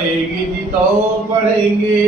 पढ़ेगी जी तो पढ़ेंगे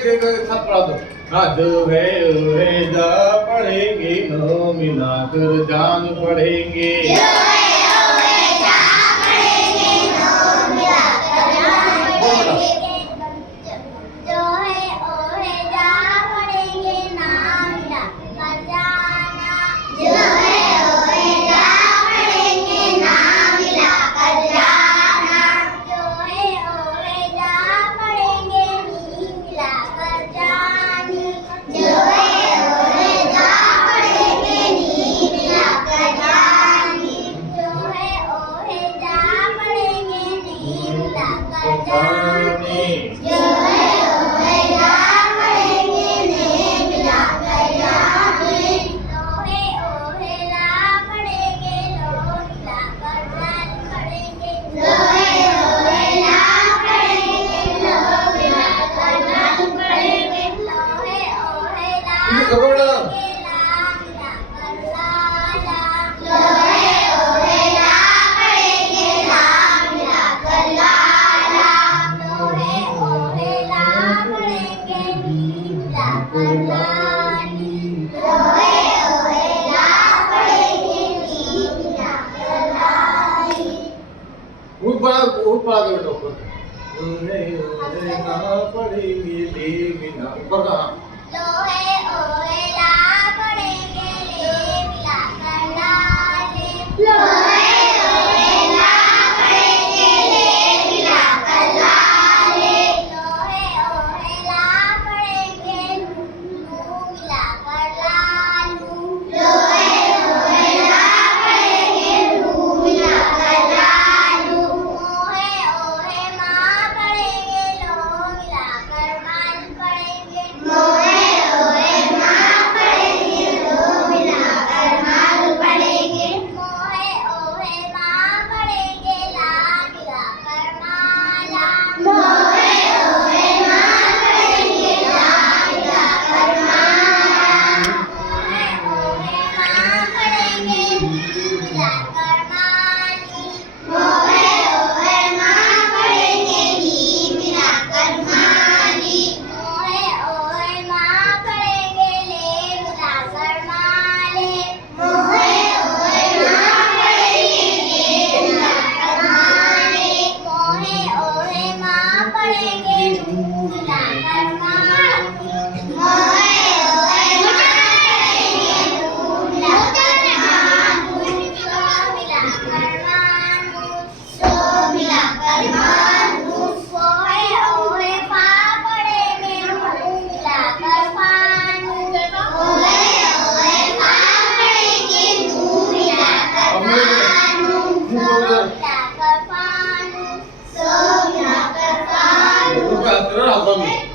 एक साथ पढ़ा दो। हाँ जो है जा पढ़ेंगे नो मिलाकर जान पढ़ेंगे। पढ़ेंगे ले मिला ऊपर का लोहे ओहे ला पढ़ेंगे ले मिलाकर लाले लोहे ओहे ला पढ़ेंगे ले मिलाकर लाले लोहे ओहे ला पढ़ेंगे लू मिलाकर लालू लोहे ओहे ला पढ़ेंगे लू मिलाकर लालू ओहे ओहे माँ पढ़ेंगे लो मिलाकर माल पढ़ेंगे मोहे ओहे माँ पढ़ेंगे लो मिलाकर माल पढ़ेंगे मोहे ओहे माँ पढ़ेंगे ला मिलाकर माला मोहे ओहे माँ पढ़ेंगे ला मिलाकर माला मोहे ओहे माँ पढ़ेंगे मिलाकर माली मोहे ओहे माँ पढ़ेंगे नी मिलाकर माली मोहे ओहे माँ पढ़ेंगे ले मिलाकर माले मोहे ओहे माँ पढ़ेंगे ले मिलाकर माले मोहे ओहे माँ पढ़ेंगे लू मिलाकर मालू मोहे ओहे माँ पढ़ेंगे लू मिलाकर मालू सो मिलाकर मानू सो मिलाकर मानू ओहे ओहे पा पढ़ेंगे लू मिलाकर पानू ओहे ओहे पा पढ़ेंगे लू मिलाकर पानू सो मिलाकर पानू सो मिलाकर पानू ऊपर का तेरा